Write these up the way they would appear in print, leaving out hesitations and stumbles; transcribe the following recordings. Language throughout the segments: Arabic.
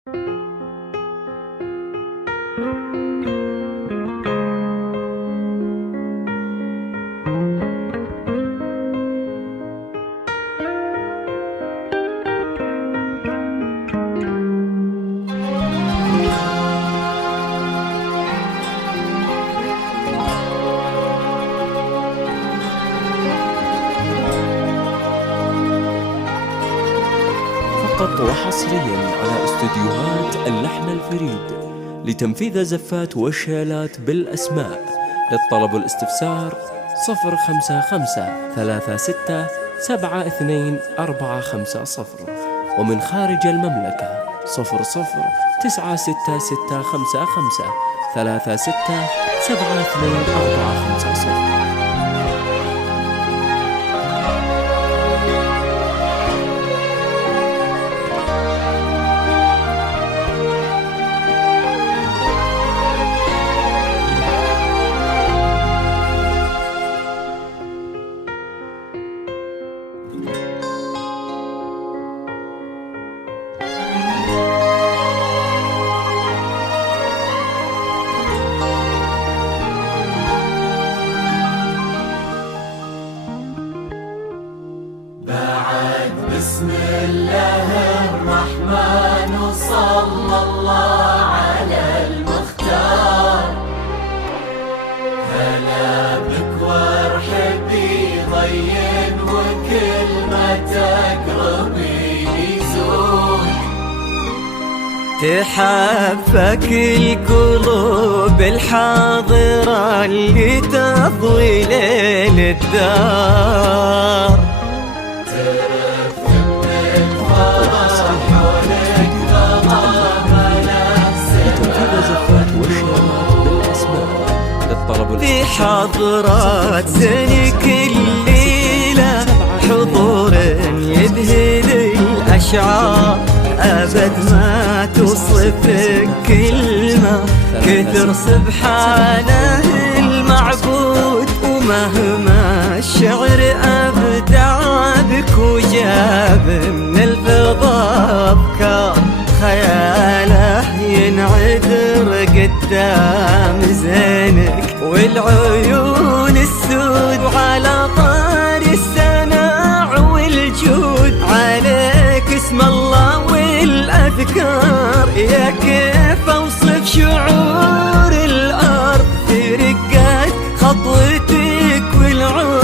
فقط وحصريا على استديوهات اللحن الفريد لتنفيذ زفات والشيلات بالأسماء. للطلب والاستفسار 055-3672-450، ومن خارج المملكة 00-9655-3672-450. بسم الله الرحمن وصلى الله على المختار. هلا بك وارحبي ضين وكل ما تقربي زود. تحفك القلوب الحاضرة اللي تضوي ليل الدار. في حضرات سنك الليلة حضور يذهل الأشعار، أبد ما توصفك كلمة كثر سبحانه المعبود. ومهما الشعر أبدع بك وجاب من الفضاء أفكار، خياله ينعذر قدام زينك والعيون السود. وعلى طار السناع والجود عليك اسم الله والأذكار. يا كيف أوصف شعور الأرض في رقات خطوتك والعود.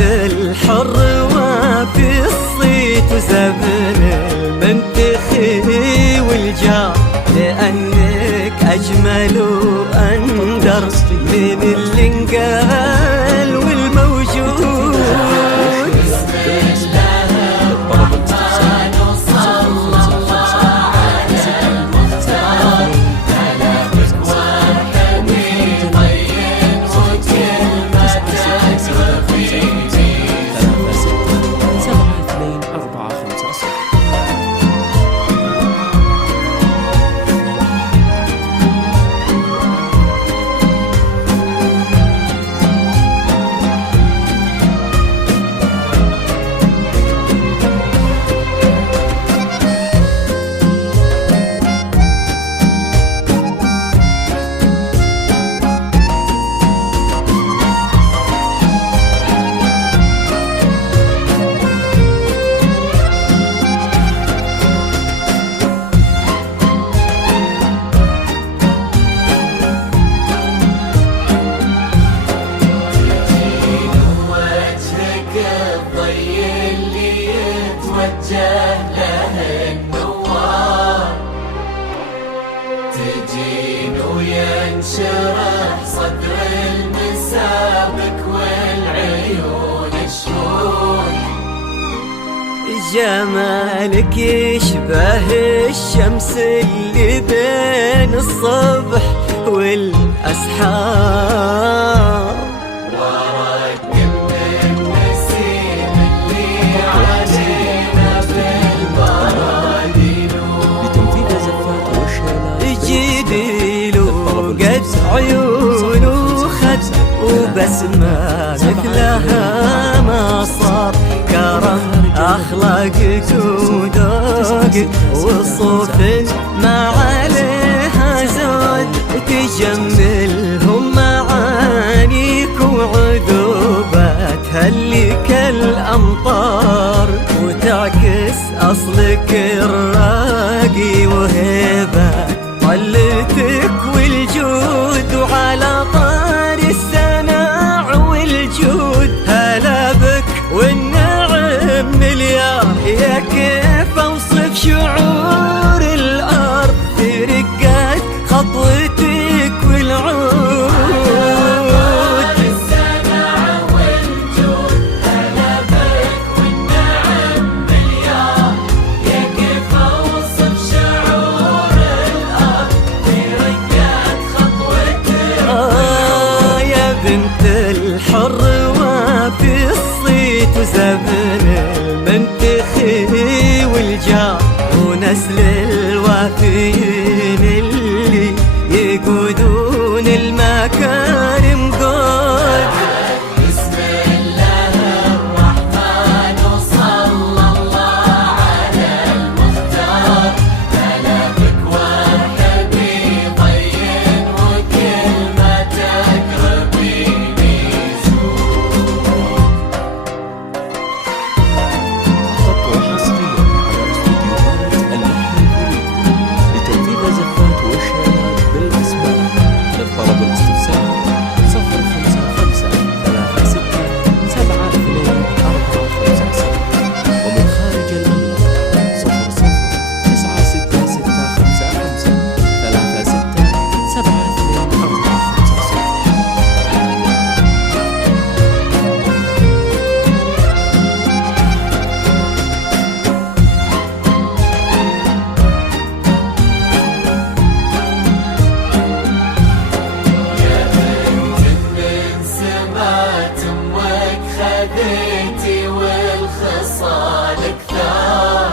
الحر وفي الصيت وزبن المنتخي والجار، لأنك أجمل وأندر من اللي انقال والموجود. تجين وينشرح صدر المسابك والعيون الشهود. جمالك يشبه الشمس اللي بين الصبح والأسحار. ورق من النسيم اللي علينا بالبرادين بسمة مثلها ما صار، كرم أخلاقك وذوق وصوف ما عليها زود، تجملهم معانيك وعذوبات هلك الأمطار، وتعكس أصلك الراقي وهيبة طلتك والجود، وعلى طار السناع والجود هلا بك والنعم مليار. يا كيف أوصف شعور الأرض في رقات خطوتك والعود، السناع والجود هلا بك والنعم مليار. يا كيف أوصف شعور الأرض في رقات خطوتك يا بنت الحر وفي الصيت وزبن المنتخي والجار، ونسل الوافيين اللي يقودون المكارم قود. بسم الله الرحمن وصلى الله على المختار، هلا بك والحبيب ضين وكل ما تقربيني زور. خطوة حصرية على استديوهات اللحن الفريد لتنفيذ زفات وشيلات بالأسماء. للطلب والاستفسار 055 36 72 456، ومن خارج المملكة 00 96655 36 72 456. من سمات امك خذيتي والخصال كثار،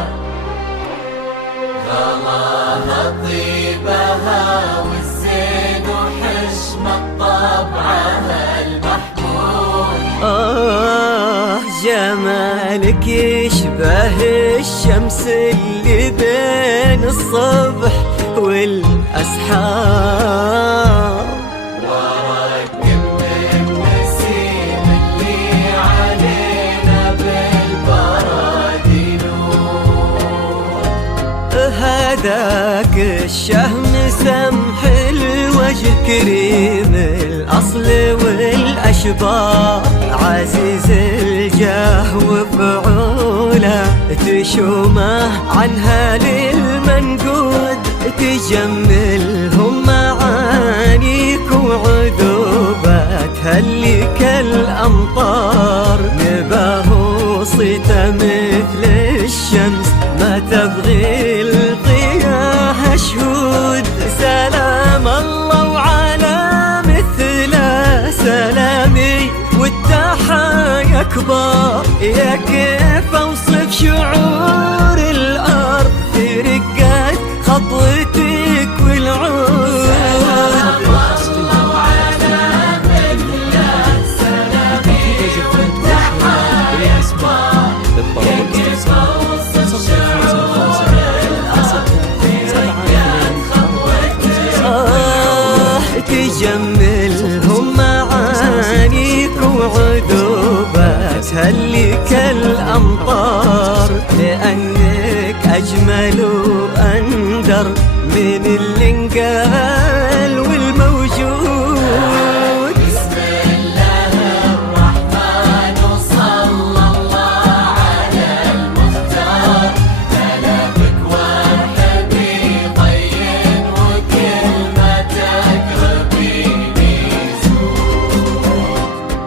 غلاها طيبها والزين وحشمة طبعها المحمود. جمالك يشبه الشمس اللي بين الصبح والأسحار، ورق من النسيم اللي علينا بالبرد نور. هذاك الشهم سمح الوجه كريم الأصل والأشبار، عزيز الجاه وفعوله تشومه عنها للمنقود، تجملهم معانيك وعذوبات هلك الأمطار، نباه صيته مثل الشمس ما تبغي الضياء شهود. سلام الله وعلى مثله سلامي والتحايا كبار، يا كيف أوصف شعور الأرض في رقات خطوتك والعود. تجملهم معانيك وعذوبات هلك الأمطار، لأنك أجمل وأندر من اللي انقال والموجود. بسم الله الرحمن وصلى الله على المختار، هلا بك والحبيب ضين وكل ما تقربيني زور.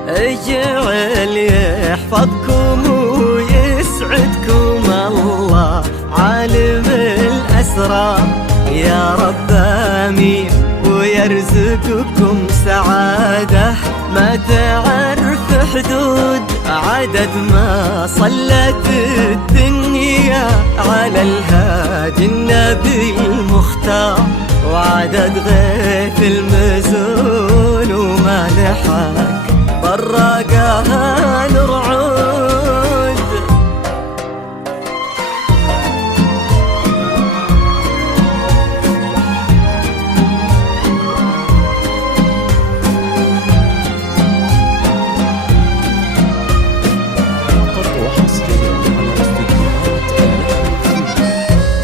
اجعل يحفظكم ويسعدكم الله عالم الأسرار، يا رب آمين ويرزقكم سعادة ما تعرف حدود، عدد ما صلت الدنيا على الهادي النبي المختار، وعدد غيث المزون وما لحق خرقها الرعود. فقط وحصريا على استديوهات اللحن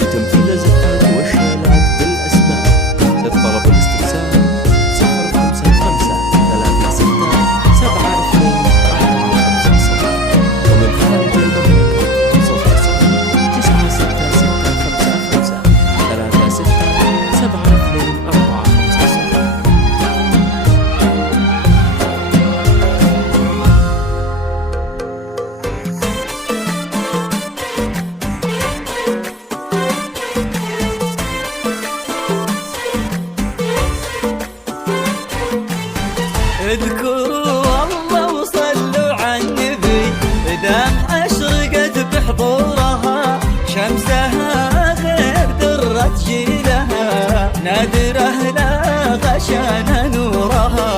لتنفيذ زفات والشيلات بالأسماء. للطلب والاستفسار 053 36 72 450. ومن خارج المملكة 00 9665 36 72 450. اذكروا الله وصلوا على النبي، دام أشرقت بحضورها شمسها غير درة جيلها، نادره لا غشان نورها.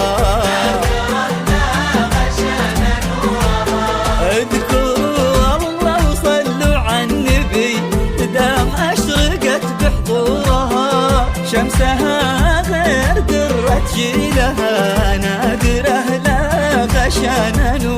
اذكروا الله وصلوا على النبي، دام أشرقت بحضورها شمسها غير درة جيلها، نادره لا غشان نورها.